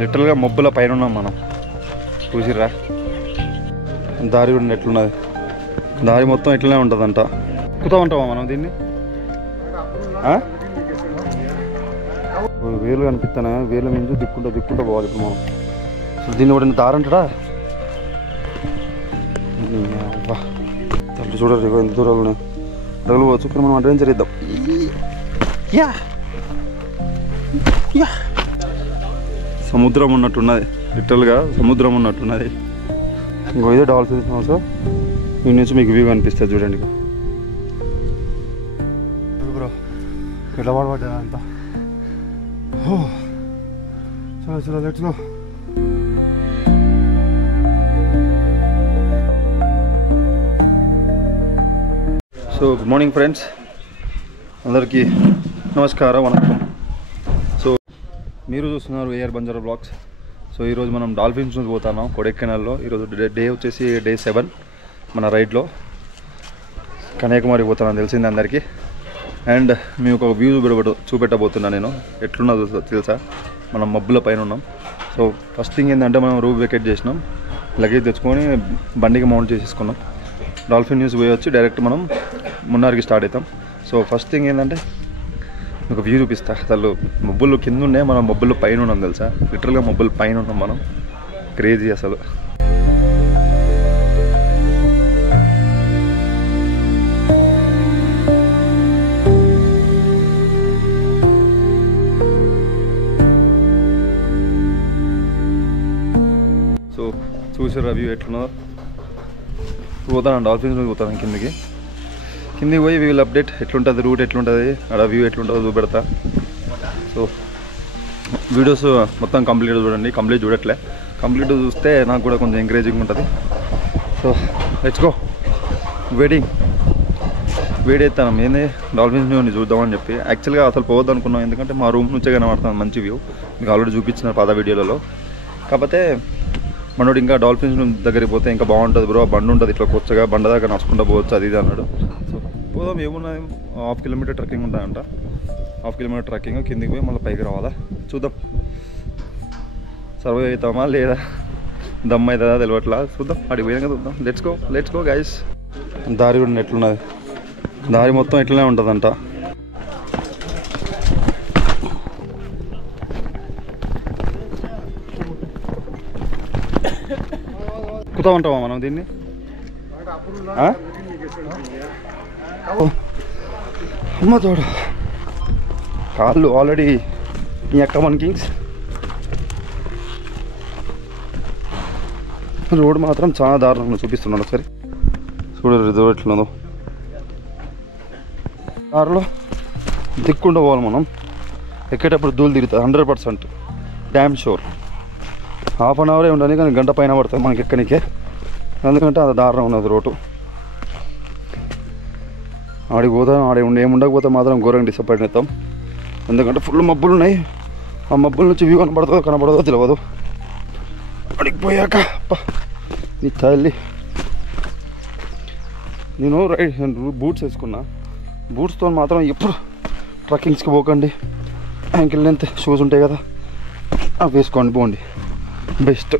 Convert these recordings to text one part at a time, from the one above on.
లిటరల్గా మబ్బుల పైన ఉన్నాం మనం. చూసిర్రా దారి కూడా ఎట్లున్నది, దారి మొత్తం ఇట్లనే ఉంటుందంట. ఎక్కుతూ ఉంటామా మనం దీన్ని? వేలు కనిపిస్తానే, వేలు నుంచి దిక్కుంటా పోవాలి ఇప్పుడు మనం. అసలు దీన్ని కూడా దారి అంటాడా? తల్లి చూడరు ఎంత దూరాలు తగులుకోవచ్చు. ఇక్కడ మనం అడ్వెంచర్ ఇద్దాం. సముద్రం ఉన్నట్టున్నది, లిటరల్గా సముద్రం ఉన్నట్టున్నది. ఇంకో ఇదే డాల్ఫిన్స్ హౌస్. దీని నుంచి మీకు వ్యూ కనిపిస్తుంది చూడండి. బ్రో ఎట్లా పడబడ్డా అంతా. చలో let's go. So good morning friends, అందరికీ నమస్కారం, వనక్కం. సో మీరు చూస్తున్నారు ఏఆర్ బంజారా బ్లాగ్స్. సో ఈరోజు మనం డాల్ఫిన్స్ నుంచి పోతున్నాం కొడైకెనాల్లో. ఈరోజు డే వచ్చేసి డే 7 మన రైడ్లో. కన్యాకుమారి పోతున్నాను తెలిసింది అందరికీ. అండ్ మేము ఒక వ్యూ చూపెట్టబోతున్నాను నేను. ఎట్లున్నదో తెలుసా? మనం మబ్బుల పైన ఉన్నాం. సో ఫస్ట్ థింగ్ ఏంటంటే మనం రూమ్ వెకేట్ చేసినాం, లగేజ్ తెచ్చుకొని బండికి మౌంట్ చేసేసుకున్నాం. డాల్ఫిన్ న్యూస్ పోయి వచ్చి డైరెక్ట్ మనం మున్నార్కి స్టార్ట్ అవుతాం. సో ఫస్ట్ థింగ్ ఏంటంటే ఒక వ్యూ చూపిస్తా. అసలు మబ్బులు కింద ఉండే మనం మబ్బులు పైన ఉన్నాం తెలుసా? లిటరల్గా మబ్బులు పైన ఉన్నాం మనం. క్రేజీ అసలు. సో చూసారా వ్యూ ఎట్లున్నదో? పోతాను డాల్ఫిన్స్ మీద పోతాను కిందికి పోయి వీళ్ళు అప్డేట్ ఎట్లుంటుంది, రూట్ ఎట్లుంటుంది, అక్కడ వ్యూ ఎట్లుంటుందో చూపెడతా. సో వీడియోస్ మొత్తం కంప్లీట్ చూడండి. కంప్లీట్ చూడట్లే, కంప్లీట్ చూస్తే నాకు కూడా కొంచెం ఎంకరేజింగ్ ఉంటుంది. So let's go. వెయిట్ చేస్తాను ఏంది డాల్ఫిన్స్ వ్యూని చూద్దామని చెప్పి. యాక్చువల్గా అసలు పోవద్దు అనుకున్నాం, ఎందుకంటే మా రూమ్ నుంచే కనబడుతుంది మంచి వ్యూ. మీకు ఆల్రెడీ చూపించిన పాత వీడియోలలో. కాకపోతే మనోడు ఇంకా డాల్ఫిన్స్ దగ్గరికి పోతే ఇంకా బాగుంటుంది బ్రో, బండి ఉంటుంది ఇట్లా కొత్తగా, బండ దగ్గర నడుచుకుంటూ పోవచ్చు అది ఇది అన్నాడు. సో పోదాం, ఏమున్నది 1/2 కిలోమీటర్ ట్రెక్కింగ్ ఉంటాయంట. 1/2 కిలోమీటర్ ట్రెక్కింగ్, కిందికి పోయి మళ్ళీ పైకి రావాలా. చూద్దాం సర్వైవ్ అవుతామా లేదా, దమ్ అవుతుందా తెలియట్లా. చూద్దాం, అడిగి పోయాక చూద్దాం. Let's go guys. దారి కూడా ఎట్లున్నది, దారి మొత్తం ఇట్లనే ఉంటుందంట. ఎక్కుతూ ఉంటామా మనం దీన్ని? అమ్మ తోడు కాళ్ళు ఆల్రెడీ ఈ అక్క 1 కింగ్స్. రోడ్ మాత్రం చాలా దారుణంగా చూపిస్తున్నాడు. ఒకసారి చూడరు ఎట్లున్నదో. దారిలో దిక్కుండా పోవాలి మనం. ఎక్కేటప్పుడు ధూళి తిరుగుతుంది 100%, డ్యామ్ షోర్. 1/2 అవరే ఉండాలి, కానీ గంట పైన పడుతుంది మనకి ఎక్కడికే. ఎందుకంటే అది దారుణం ఉన్నది రోడ్డు. ఆడికి పోతాం, ఏముండకపోతే మాత్రం ఘోరంగా డిసప్పాయింట్ అవుతాం. ఎందుకంటే ఫుల్ మబ్బులు ఉన్నాయి. ఆ మబ్బుల నుంచి వ్యూ కనబడదో తెలియదు. అడిగి పోయాక నీ తల్లి. నేను బూట్స్ వేసుకున్నా. బూట్స్తో మాత్రం ఎప్పుడు ట్రెక్కింగ్స్కి పోకండి. యాంకిల్ లెంత్ షూస్ ఉంటాయి కదా, అవి వేసుకోండి, పోండి బెస్ట్.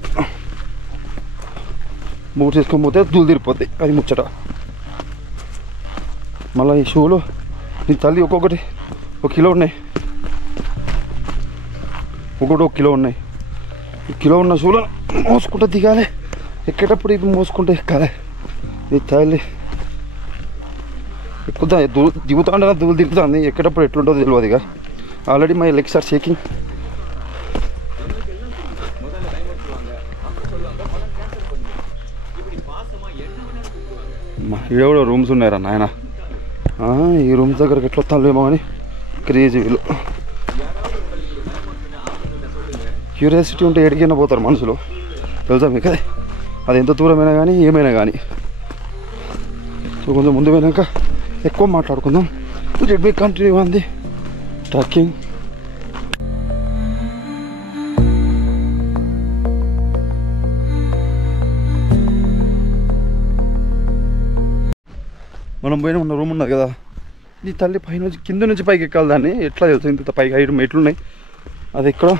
బూట్స్ వేసుకొని పోతే ధూళి తిరిగిపోతాయి, అది ముచ్చట. మళ్ళీ ఈ షూలు నీ తల్లి ఒక్కొక్కటి 1 కిలో ఉన్నాయి, ఒక్కొక్కటి 1 కిలో ఉన్నాయి. ఈ కిలో ఉన్న షూలు మోసుకుంటూ దిగాలి, ఎక్కేటప్పుడు ఇవి మోసుకుంటూ ఎక్కాలి. నీ తల్లి ఎక్కుతా దిగుతా అంటే ధూళి తిరుగుతుంది, ఎక్కేటప్పుడు ఎట్లుంటుందో తెలియదు. ఇక already my legs are shaking. ఇక్కడ కూడా రూమ్స్ ఉన్నాయరా నాయన. ఈ రూమ్స్ దగ్గరకు ఎట్లా వస్తాలేమో అని క్రేజీ వీళ్ళు. క్యూరియాసిటీ ఉంటే ఎడికైనా పోతారు మనుషులు, తెలుసా మీకు? అది ఎంత దూరమైనా కానీ ఏమైనా కానీ. సో కొంచెం ముందు పోయినాక ఎక్కువ మాట్లాడుకుందాం. Let me continue on the trekking. మనం పోయిన ఉన్న రూమ్ ఉన్నది కదా, నీ తల్లి పైన కింద నుంచి పైకి ఎక్కాలి. దాన్ని ఎట్లా తెలుసు ఇంత పైకి హైట్ మెట్లు ఉన్నాయి. అది ఎక్కడ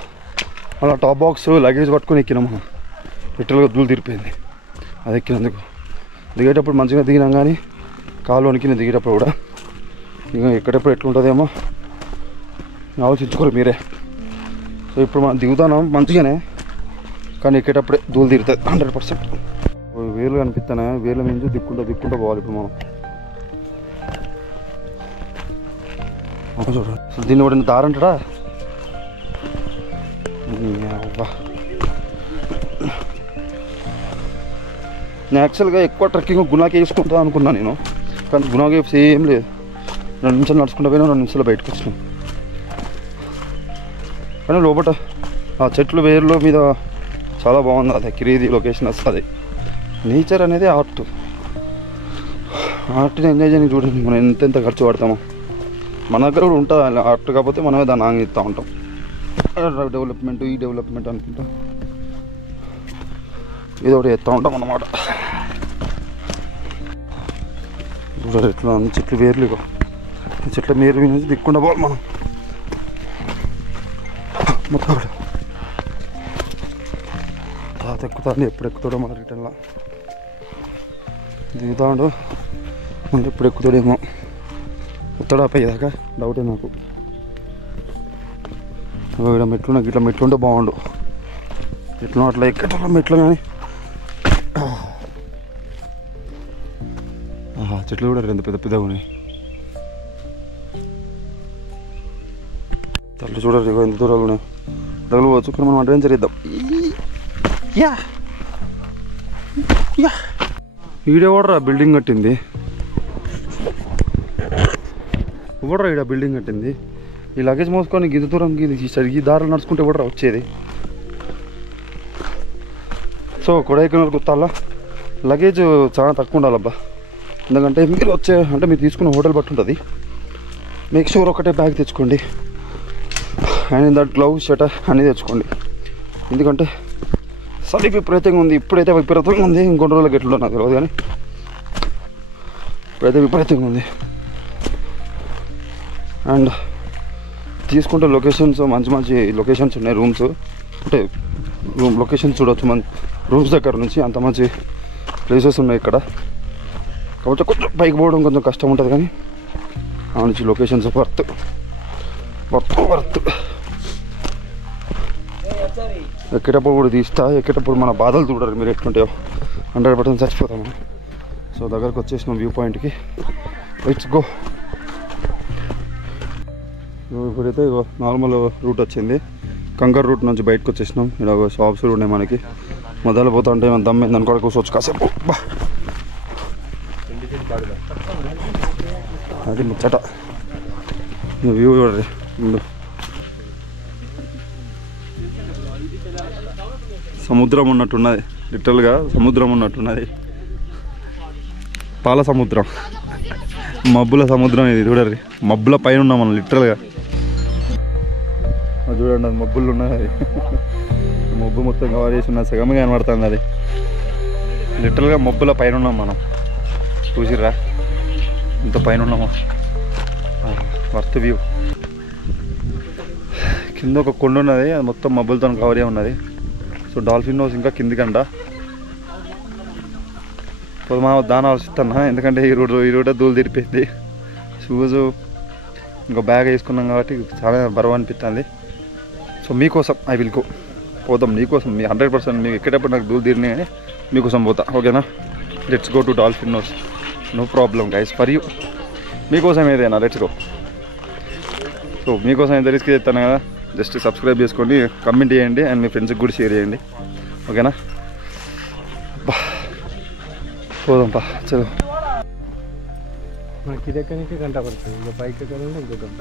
అలా టాప్ బాక్స్ లగేజ్ పట్టుకొని ఎక్కినాం మనం. లిటరల్గా దూలు తీరిపోయింది అది ఎక్కినందుకు. దిగేటప్పుడు మంచిగా దిగినాం కానీ కాలు వణికిన దిగేటప్పుడు కూడా. ఇక ఎక్కడెప్పుడు ఎట్లుంటుందేమో ఆలోచించుకోరు మీరే. సో ఇప్పుడు మనం దిగుతున్నాం మంచిగానే, కానీ ఎక్కేటప్పుడే దూలు తీరుతుంది 100%. వేలు కనిపిస్తానే, వేల మీద దిక్కుంటూ పోవాలి ఇప్పుడు మనం. చూడండి అసలు దీన్ని కూడా దారంటాడా. నేను యాక్చువల్గా ఎక్కువ ట్రెక్కింగ్ గుణాకి వేసుకుంటా అనుకున్నాను నేను, కానీ గుణాకి ఏం లేదు. 2 నిమిషాలు నడుచుకుంటూ పోయినా 2 నిమిషాలు బయటకు వచ్చినాం. కానీ లోపల ఆ చెట్లు వేర్ల మీద చాలా బాగుంది. అది క్రేజీ లొకేషన్ వస్తుంది. నేచర్ అనేది ఆర్ట్ని ఎంజాయ్ చేయడానికి చూడండి మనం ఎంత ఖర్చు పడతామో. మన దగ్గర కూడా ఉంటుంది ఆర్ట్, కాకపోతే మనమే దాన్ని ఆంగిస్తూ ఉంటాం. డెవలప్మెంట్ ఈ డెవలప్మెంట్ అనుకుంటా ఏదో ఒకటి చేస్తూ ఉంటాం అన్నమాట. చూడాలి ఎట్లా చెట్లు వేర్లు, చెట్ల మేరు నుంచి దిక్కుండా పోవాలి మనం మొత్తం. తాత ఎక్కుతాడు, ఎప్పుడు ఎక్కుతాడో మన రిటర్న్లో దిగుతాడు. మళ్ళీ ఎప్పుడు ఎక్కుతాడేమో, ఎత్తాడా పోయేదాకా డౌటే నాకు. ఇక్కడ మెట్లు, నాకు ఇట్లా మెట్లు ఉంటే బాగుండు. ఎట్లా అట్లా ఎక్కటో మెట్లు కానీ చెట్లు కూడా ఎంత పెద్దగా ఉన్నాయి. తల్లి చూడరు ఎంత దూరాలు ఉన్నాయి. డబ్బులు పోవచ్చు, కానీ మనం అడ్వెంచర్ ఇద్దాం. ఈడే కూడా బిల్డింగ్ కట్టింది. ఇవ్వడరా ఈడ బిల్డింగ్ కట్టింది. ఈ లగేజ్ మోసుకొని గిద్ద దూరం ఈ దారిలో నడుచుకుంటే ఇవ్వడరా వచ్చేది. సో కొడైకెనాల్ గుత్తాల లగేజ్ చాలా తక్కువ ఉండాలబ్బా. ఎందుకంటే మీరు అంటే మీరు తీసుకున్న హోటల్ బట్టి ఉంటుంది. మేక్ షూర్ ఒకటే బ్యాగ్ తెచ్చుకోండి, అండ్ దట్ గ్లౌజ్ షర్ట్ అన్నీ తెచ్చుకోండి. ఎందుకంటే చలి విపరీతంగా ఉంది. ఇప్పుడైతే విపరీతంగా ఉంది, ఇంకొన్ని రోజులకి ఎట్లుందో నాకు తెలియదు, కానీ ఇప్పుడైతే విపరీతంగా ఉంది. అండ్ తీసుకుంటే లొకేషన్స్ మంచి లొకేషన్స్ ఉన్నాయి. రూమ్స్ అంటే లొకేషన్స్ చూడవచ్చు మన రూమ్స్ దగ్గర నుంచి. అంత మంచి ప్లేసెస్ ఉన్నాయి ఇక్కడ. కాకపోతే కొంచెం పైకి పోవడం కొంచెం కష్టం ఉంటుంది, కానీ ఆ నుంచి లొకేషన్స్ వర్త్. ఎక్కేటప్పుడు కూడా తీస్తా. ఎక్కేటప్పుడు మన బాధలు చూడరు మీరు ఎట్లుంటాయో. 100% చచ్చిపోతాం మనం. సో దగ్గరకు వచ్చేసినాం వ్యూ పాయింట్కి. Let's go. ఇప్పుడైతే నార్మల్ రూట్ వచ్చింది. కంకర్ రూట్ నుంచి బయటకు వచ్చేసినాం. ఇలా షాప్స్ కూడా ఉన్నాయి మనకి. మొదలు పోతా ఉంటే మనం దమ్మైంది అనుకో కూర్చోవచ్చు కాసేపు. అది ముచ్చట. వ్యూ చూడండి ముందు. సముద్రం ఉన్నట్టున్నది, లిటరల్గా సముద్రం ఉన్నట్టున్నది. పాల సముద్రం, మబ్బుల సముద్రం ఇది. చూడండి మబ్బుల పైన ఉన్నాం మనం లిటరల్గా. చూడండి అది మబ్బులు ఉన్నది. మబ్బు మొత్తం కవర్ చేసి ఉన్నది, సగమే కనబడుతుంది అది. లిటరల్గా మబ్బుల పైన ఉన్నాం మనం. చూసిర్రా ఇంత పైన ఉన్నాము. Worth view. కింద ఒక కొండ ఉన్నది, అది మొత్తం మబ్బులతో కవర్ అయి ఉన్నది. సో డాల్ఫిన్ నోస్ ఇంకా కిందికంట. మా దాని ఆలోచిస్తున్నా, ఎందుకంటే ఈ రోడ్ దూలు తిరిపోయింది. షూజు ఇంకో బ్యాగ్ వేసుకున్నాం కాబట్టి చాలా బరువు అనిపిస్తుంది. సో మీకోసం ఐ విల్ గో. పోతాం నీకోసం. మీ 100% మీకు ఎక్కేటప్పుడు నాకు దూలు తీరినాయి, కానీ మీకోసం పోతా. ఓకేనా? Let's go to dolphin nose. No problem guys, for you. మీకోసం ఏదైనా లెట్స్ గో. సో మీకోసం ఎంత రిస్క్ చేస్తాను కదా. జస్ట్ సబ్స్క్రైబ్ చేసుకోండి, కమెంట్ చేయండి, అండ్ మీ ఫ్రెండ్స్కి కూడా షేర్ చేయండి. ఓకేనా? పోదాం పా, చలో. మనకి ఇది ఎక్కడానికి గంట పడుతుంది, ఇంకా బైక్ ఎక్కడానికి ఇంకో గంట.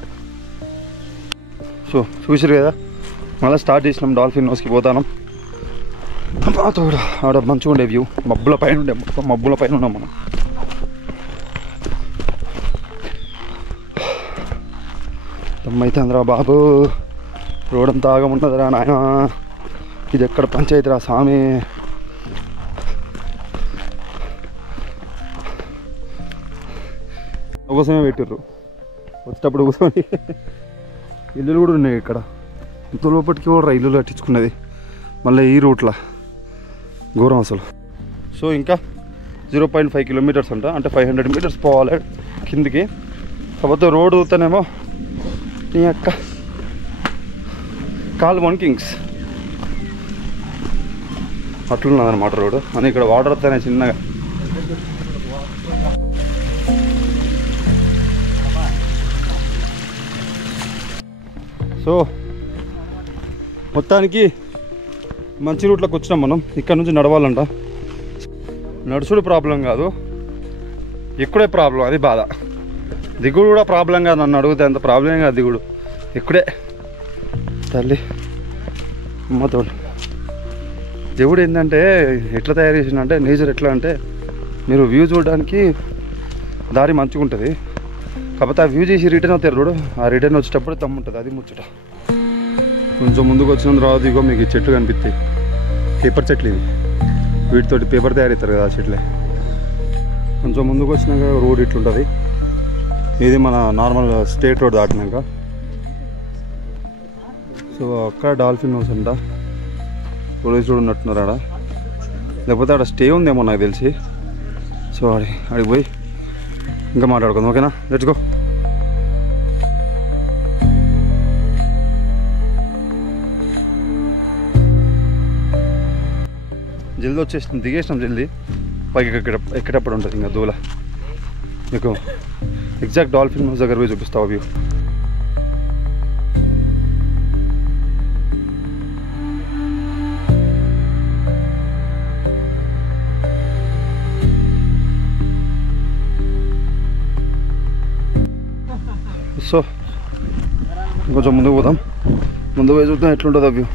సో చూసారు కదా, మళ్ళీ స్టార్ట్ చేసినాం. డాల్ఫిన్ నోస్కి పోతాను. ఆడ మంచిగా ఉండే వ్యూ. మబ్బుల పైన ఉండే, మొత్తం మబ్బుల పైన ఉన్నాం మనం. దమ్మైతే అందరా బాబు, రోడ్ అంతా ఆగమున్నదిరా నాయన. ఇది ఎక్కడ పంచాయతీ రా స్వామి. కోసమే పెట్టిర్రు. వచ్చేటప్పుడు కూర్చొని ఇల్లులు కూడా ఉన్నాయి ఇక్కడ. ఇంత లోపలికి కూడా రైలులో కట్టించుకున్నది, మళ్ళీ ఈ రూట్లో ఘోరం అసలు. సో ఇంకా 0.5 కిలోమీటర్స్ అంట, అంటే 500 మీటర్స్ పోవాలి కిందికి. కాకపోతే రోడ్ చూస్తేనేమో నీ అక్క కాల్ వన్కింగ్స్ అట్లున్నదన్నమాట రోడ్డు. అని ఇక్కడ వాటర్ వస్తేనే చిన్నగా. సో మొత్తానికి మంచి రూట్లోకి వచ్చినాం మనం. ఇక్కడ నుంచి నడవాలంట. నడుచుడు ప్రాబ్లం కాదు, ఎక్కుడే ప్రాబ్లం, అది బాధ. దిగుడు కూడా ప్రాబ్లం కాదు, నన్ను అడిగితే అంత ప్రాబ్లం కాదు దిగుడు, ఎక్కుడే. తల్లి అమ్మతో దేవుడు ఏంటంటే ఎట్లా తయారు చేసిందంటే, నేచర్ ఎట్లా అంటే మీరు వ్యూ చూడడానికి దారి మంచిగా ఉంటుంది, కాకపోతే ఆ వ్యూ చేసి రిటర్న్ అవుతారు రోడ్. ఆ రిటర్న్ వచ్చేటప్పుడు తమ్ముంటుంది, అది ముచ్చట. కొంచెం ముందుకు వచ్చిన తర్వాత ఇగో మీకు చెట్లు కనిపిస్తాయి, పేపర్ చెట్లు ఇవి. వీటితోటి పేపర్ తయారు అవుతారు కదా ఆ చెట్లే. కొంచెం ముందుకు వచ్చినాక రోడ్ ఇట్లుంటుంది. ఇది మన నార్మల్ స్టేట్ రోడ్ దాటినాక. సో అక్కడ డాల్ఫిన్ హౌస్ అంట, పోలీసులు ఉన్నట్టున్నారు ఆడ, లేకపోతే ఆడ స్టే ఉందేమో నాకు తెలిసి. సో అడిగి పోయి ఇంకా మాట్లాడుకుందాం, ఓకేనా? Let's go. జల్దీ వచ్చేస్తుంది, దిగేసినాం జల్దీ. పైకి ఎక్కేటప్పుడు ఉంటుంది ఇంకా దూల. మీకు ఎగ్జాక్ట్ డాల్ఫిన్ హౌస్ దగ్గర పోయి చూపిస్తావు వ్యూ. సో కొంచెం ముందుకు పోదాం, ముందు పోయి చూద్దాం ఎట్లుంటుందో వ్యూ.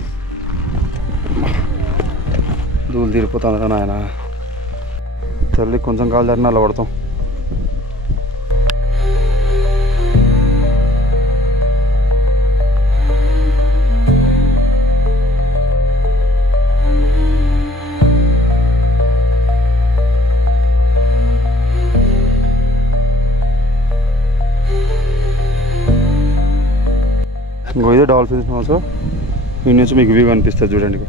దూలు తీరిపోతాను కదా నాయన, తల్లి కొంచెం కాలు జరిగిన అలా పడతాం. ఇంకో ఇదే డాల్ఫిన్స్ హౌస్. ఈ నుంచి మీకు వ్యూ కనిపిస్తుంది చూడండి.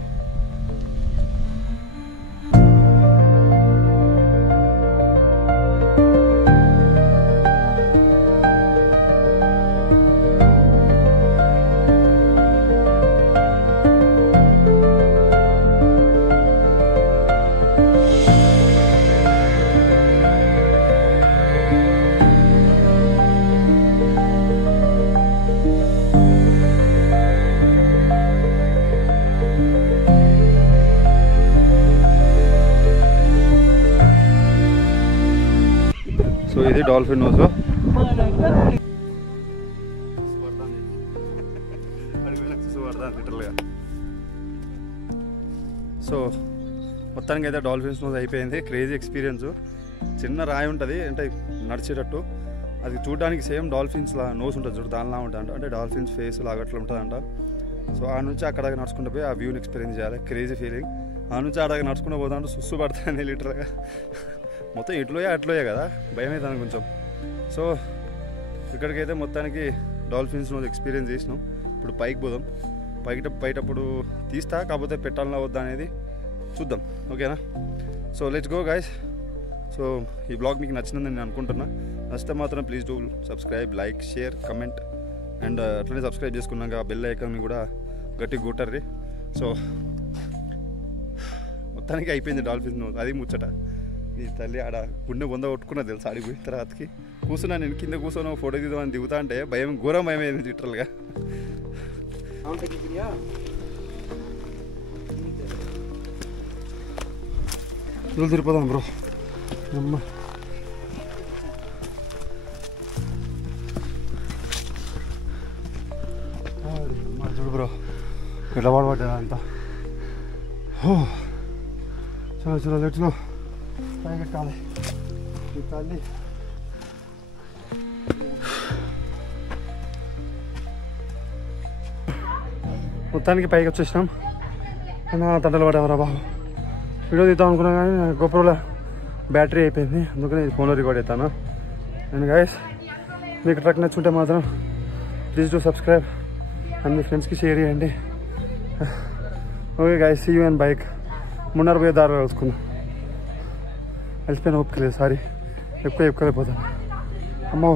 సో ఇది డాల్ఫిన్ హౌస్. లిటరల్గా. సో మొత్తానికి అయితే డాల్ఫిన్స్ హౌస్ అయిపోయింది. Crazy experience. చిన్న రాయి ఉంటుంది అంటే నడిచేటట్టు, అది చూడడానికి సేమ్ డాల్ఫిన్స్ లా నోస్ ఉంటుంది చూడు, దానిలా ఉంటుంది అంటే డాల్ఫిన్స్ ఫేస్ లాగా అట్లా ఉంటుందంట. సో ఆ నుంచి అక్కడ నడుచుకుంటూ పోయి ఆ వ్యూని ఎక్స్పీరియన్స్ చేయాలి. Crazy feeling. ఆ నుంచి అక్కడ నడుచుకుంటూ పోతాంటే సుస్సు పడుతుంది లిటరల్గా. మొత్తం ఇట్లోయే అట్లోయే కదా, భయం అవుతుంది కొంచెం. సో ఇక్కడికైతే మొత్తానికి డాల్ఫిన్స్ హౌస్ ఎక్స్పీరియన్స్ చేసినాం. ఇప్పుడు పైకి పోదాం. పైటప్పుడు తీస్తా, కాకపోతే పెట్టాలన్నా వద్దా అనేది చూద్దాం, ఓకేనా? So let's go guys. So ఈ బ్లాగ్ మీకు నచ్చిందని నేను అనుకుంటున్నా. నచ్చితే మాత్రం please do subscribe, like, share, comment. And అట్లనే సబ్స్క్రైబ్ చేసుకున్నాక బెల్ ఐకాన్ని కూడా గట్టిగా కొట్టర్రి. సో మొత్తానికి అయిపోయింది డాల్ఫిన్స్ హౌస్, అది ముచ్చట. నీ తల్లి ఆడ గుండె బొంద కొట్టుకున్నా తెలుసు. ఆడిపోయిన తర్వాతకి కూర్చున్నా నేను, కింద కూర్చొని ఫోటో తీద్దామని దిగుతా అంటే భయం, ఘోరం భయం అయింది లిటరల్గా. రోజులు తిరిపోదాం బ్రో. అమ్మ చూడు బ్రో ఎట్లా పడబడ్డా అంతా. చలో చలో లెట్స్ గో. పైకి ఎక్కాలి ఈ తల్లి. మొత్తానికి పైకి వచ్చేసినాం. తండలు పడ్డామరా బాబు. వీడియో తీద్దాం అనుకున్నా కానీ గోప్రోలో బ్యాటరీ అయిపోయింది, అందుకని ఇది ఫోన్లో రికార్డ్ అవుతాను. అండ్ గైస్ మీకు ట్రక్ నచ్చుంటే మాత్రం ప్లీజ్ డూ సబ్స్క్రైబ్ అండ్ మీ ఫ్రెండ్స్కి షేర్ చేయండి. Okay guys, see you and bike. మున్నర పోయే దారిలో కలుసుకుందాం. అలసిపోయిన ఓపిక లేదు, సారీ ఎక్కువ ఎక్కువైపోతాను. అమ్మో.